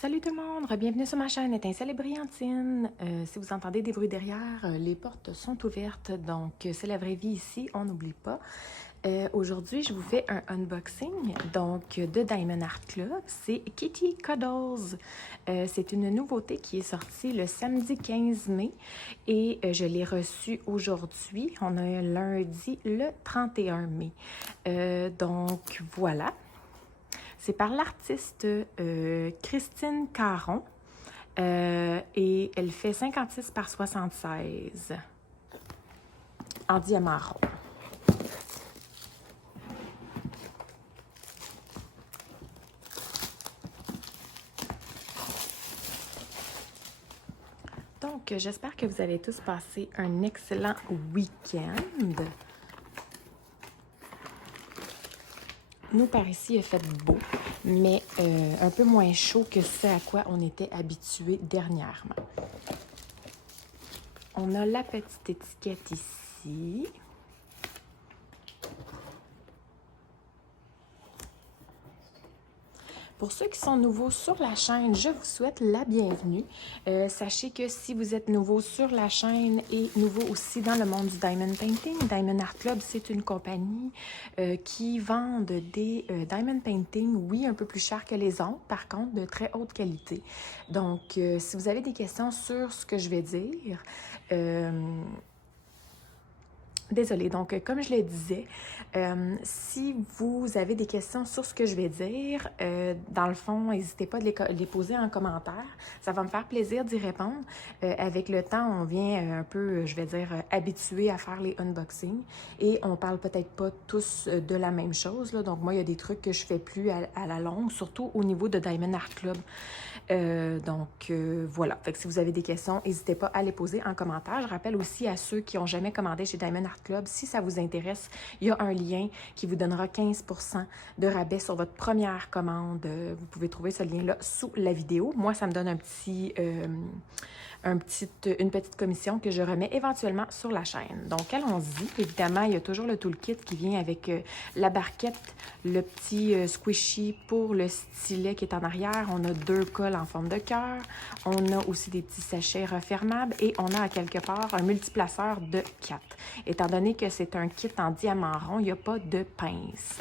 Salut tout le monde, bienvenue sur ma chaîne Étincelle et Brillantine. Si vous entendez des bruits derrière, les portes sont ouvertes, donc c'est la vraie vie ici, on n'oublie pas. Aujourd'hui, je vous fais un unboxing donc de Diamond Art Club. C'est Kitty Cuddles. C'est une nouveauté qui est sortie le samedi 15 mai et je l'ai reçue aujourd'hui. On a lundi le 31 mai. Donc voilà. C'est par l'artiste Christine Caron et elle fait 56 par 76 en diamant rond. Donc, j'espère que vous allez tous passer un excellent week-end. Nous, par ici, il a fait beau, mais un peu moins chaud que ce à quoi on était habitué dernièrement. On a la petite étiquette ici. Pour ceux qui sont nouveaux sur la chaîne, je vous souhaite la bienvenue. Sachez que si vous êtes nouveau sur la chaîne et nouveau aussi dans le monde du Diamond Painting, Diamond Art Club, c'est une compagnie qui vend des Diamond Painting, oui, un peu plus cher que les autres, par contre, de très haute qualité. Donc, si vous avez des questions sur ce que je vais dire, désolée, donc comme je le disais, si vous avez des questions sur ce que je vais dire, dans le fond, n'hésitez pas à les poser en commentaire. Ça va me faire plaisir d'y répondre. Avec le temps, on vient un peu, je vais dire, habitué à faire les unboxings et on parle peut-être pas tous de la même chose, là. Donc moi, il y a des trucs que je fais plus à la longue, surtout au niveau de Diamond Art Club. Voilà. Fait que si vous avez des questions, n'hésitez pas à les poser en commentaire. Je rappelle aussi à ceux qui n'ont jamais commandé chez Diamond Art Club, si ça vous intéresse, il y a un lien qui vous donnera 15% de rabais sur votre première commande. Vous pouvez trouver ce lien-là sous la vidéo. Moi, ça me donne une petite commission que je remets éventuellement sur la chaîne. Donc, allons-y. Évidemment, il y a toujours le toolkit qui vient avec la barquette, le petit squishy pour le stylet qui est en arrière. On a 2 cols en forme de cœur. On a aussi des petits sachets refermables et on a à quelque part un multiplaceur de 4. Étant donné que c'est un kit en diamant rond, il n'y a pas de pince.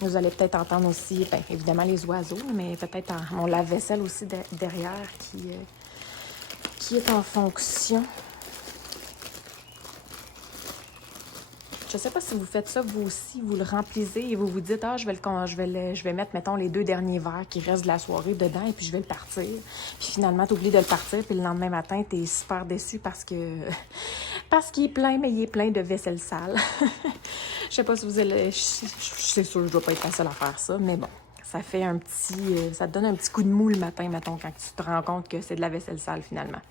Vous allez peut-être entendre aussi, bien, évidemment, les oiseaux, mais peut-être mon lave-vaisselle aussi derrière qui est en fonction. Je ne sais pas si vous faites ça, vous aussi, vous le remplissez et vous vous dites « Ah, je vais mettre, mettons, les 2 derniers verres qui restent de la soirée dedans et puis je vais le partir. » Puis finalement, tu oublies de le partir, puis le lendemain matin, tu es super déçu parce qu'il est plein, mais il est plein de vaisselle sale. Je sais pas si vous allez... C'est sûr que je dois pas être la seule à faire ça, mais bon. Ça fait ça te donne un petit coup de mou le matin, mettons, quand tu te rends compte que c'est de la vaisselle sale, finalement.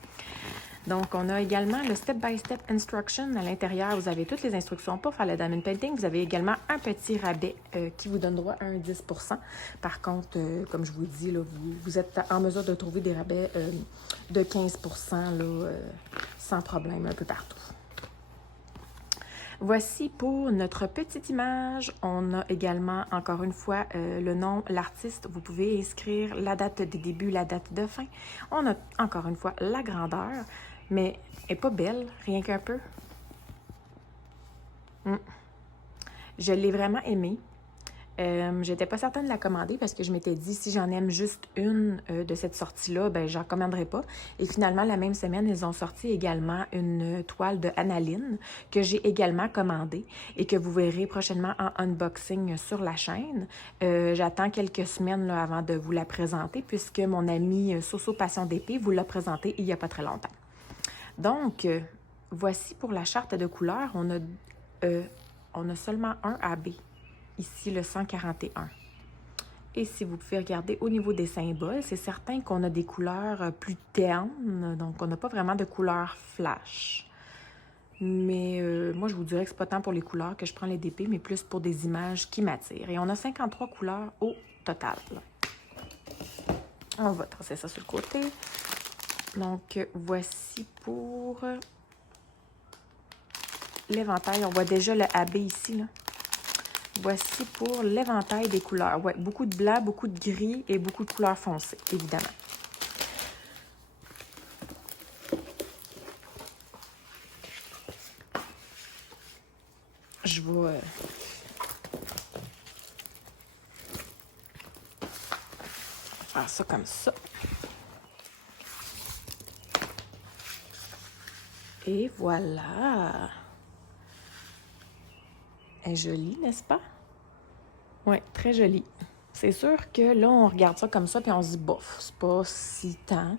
Donc, on a également le step-by-step instruction. À l'intérieur, vous avez toutes les instructions pour faire le diamond painting. Vous avez également un petit rabais qui vous donne droit à un 10%. Par contre, comme je vous dis, là, vous êtes en mesure de trouver des rabais de 15% là, sans problème un peu partout. Voici pour notre petite image. On a également, encore une fois, le nom, l'artiste. Vous pouvez inscrire la date de début, la date de fin. On a, encore une fois, la grandeur, mais elle n'est pas belle, rien qu'un peu. Je l'ai vraiment aimée. J'étais pas certaine de la commander parce que je m'étais dit, si j'en aime juste une de cette sortie-là, ben j'en commanderai pas. Et finalement, la même semaine, ils ont sorti également une toile de Analine que j'ai également commandée et que vous verrez prochainement en unboxing sur la chaîne. J'attends quelques semaines là, avant de vous la présenter puisque mon ami Soso Passion d'épée vous l'a présentée il y a pas très longtemps. Donc, voici pour la charte de couleurs. On a seulement un AB. Ici, le 141. Et si vous pouvez regarder au niveau des symboles, c'est certain qu'on a des couleurs plus ternes, donc on n'a pas vraiment de couleurs flash. Mais moi, je vous dirais que c'est pas tant pour les couleurs que je prends les DP, mais plus pour des images qui m'attirent. Et on a 53 couleurs au total. On va tracer ça sur le côté. Donc, voici pour l'éventail. On voit déjà le AB ici, là. Voici pour l'éventail des couleurs. Ouais, beaucoup de blanc, beaucoup de gris et beaucoup de couleurs foncées, évidemment. Je vais faire ça comme ça. Et voilà. Elle est jolie, n'est-ce pas? Oui, très jolie. C'est sûr que là, on regarde ça comme ça, puis on se dit, bof, c'est pas si tant.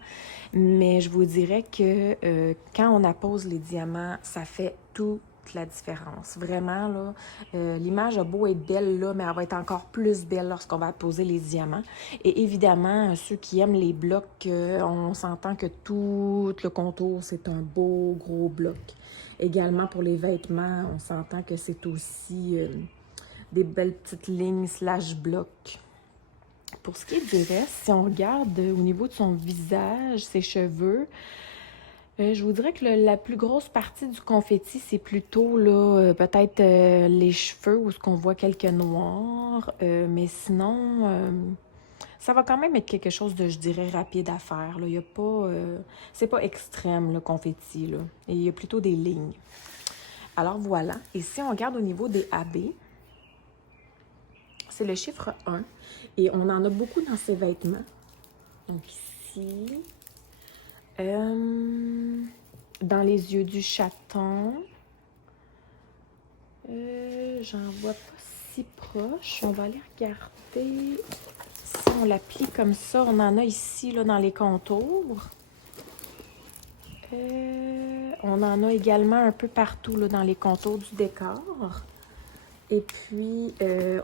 Mais je vous dirais que quand on appose les diamants, ça fait toute la différence. Vraiment, là, l'image a beau être belle, là, mais elle va être encore plus belle lorsqu'on va apposer les diamants. Et évidemment, ceux qui aiment les blocs, on s'entend que tout le contour, c'est un beau, gros bloc. Également, pour les vêtements, on s'entend que c'est aussi des belles petites lignes slash blocs. Pour ce qui est du reste, si on regarde au niveau de son visage, ses cheveux, je vous dirais que la plus grosse partie du confetti, c'est plutôt là peut-être les cheveux où on voit quelques noirs. Mais sinon, ça va quand même être quelque chose de, je dirais, rapide à faire. Il y a pas, c'est pas extrême le confetti, là. Et il y a plutôt des lignes. Alors voilà. Et si on regarde au niveau des AB, c'est le chiffre 1. Et on en a beaucoup dans ses vêtements. Donc ici, dans les yeux du chaton, j'en vois pas si proche. On va aller regarder. Si on l'applique comme ça, on en a ici là, dans les contours. On en a également un peu partout là, dans les contours du décor. Et puis,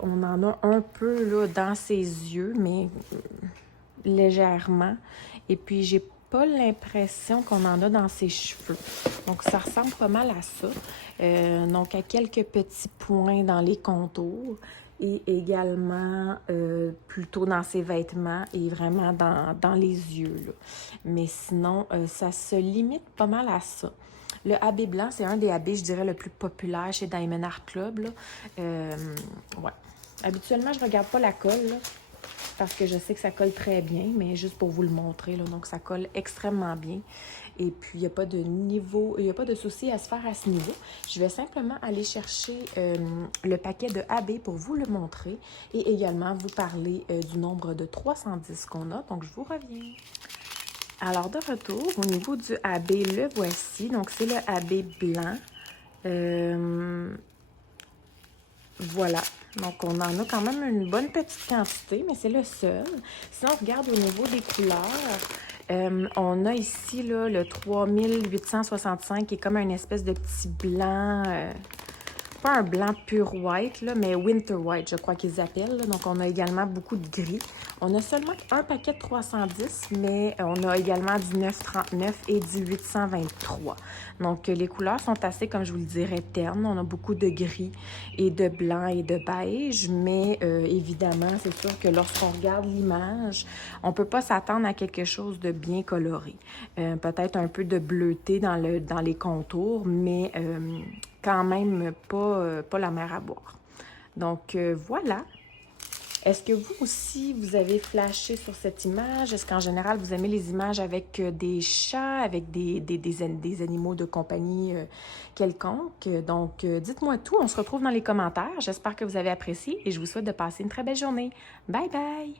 on en a un peu là, dans ses yeux, mais légèrement. Et puis, j'ai pas l'impression qu'on en a dans ses cheveux. Donc, ça ressemble pas mal à ça. Donc, à quelques petits points dans les contours. Et également, plutôt dans ses vêtements et vraiment dans les yeux, là. Mais sinon, ça se limite pas mal à ça. Le AB blanc, c'est un des AB, je dirais, le plus populaire chez Diamond Art Club, là. Ouais. Habituellement, je regarde pas la colle, là, parce que je sais que ça colle très bien, mais juste pour vous le montrer, là. Donc, ça colle extrêmement bien. Et puis, il n'y a pas de niveau, il n'y a pas de souci à se faire à ce niveau. Je vais simplement aller chercher le paquet de AB pour vous le montrer et également vous parler du nombre de 310 qu'on a. Donc, je vous reviens. Alors, de retour, au niveau du AB, le voici. Donc, c'est le AB blanc. Voilà. Donc, on en a quand même une bonne petite quantité, mais c'est le seul. Si on regarde au niveau des couleurs, on a ici là, le 3865 qui est comme une espèce de petit blanc... pas un blanc pur white, là, mais winter white, je crois qu'ils appellent. Là. Donc, on a également beaucoup de gris. On a seulement un paquet de 310, mais on a également du 939 et du 823. Donc, les couleurs sont assez, comme je vous le dirais, ternes. On a beaucoup de gris et de blanc et de beige, mais évidemment, c'est sûr que lorsqu'on regarde l'image, on ne peut pas s'attendre à quelque chose de bien coloré. Peut-être un peu de bleuté dans les contours, mais... quand même pas la mer à boire. Donc, voilà. Est-ce que vous aussi, vous avez flashé sur cette image? Est-ce qu'en général, vous aimez les images avec des chats, avec des animaux de compagnie quelconques? Donc, dites-moi tout. On se retrouve dans les commentaires. J'espère que vous avez apprécié et je vous souhaite de passer une très belle journée. Bye bye!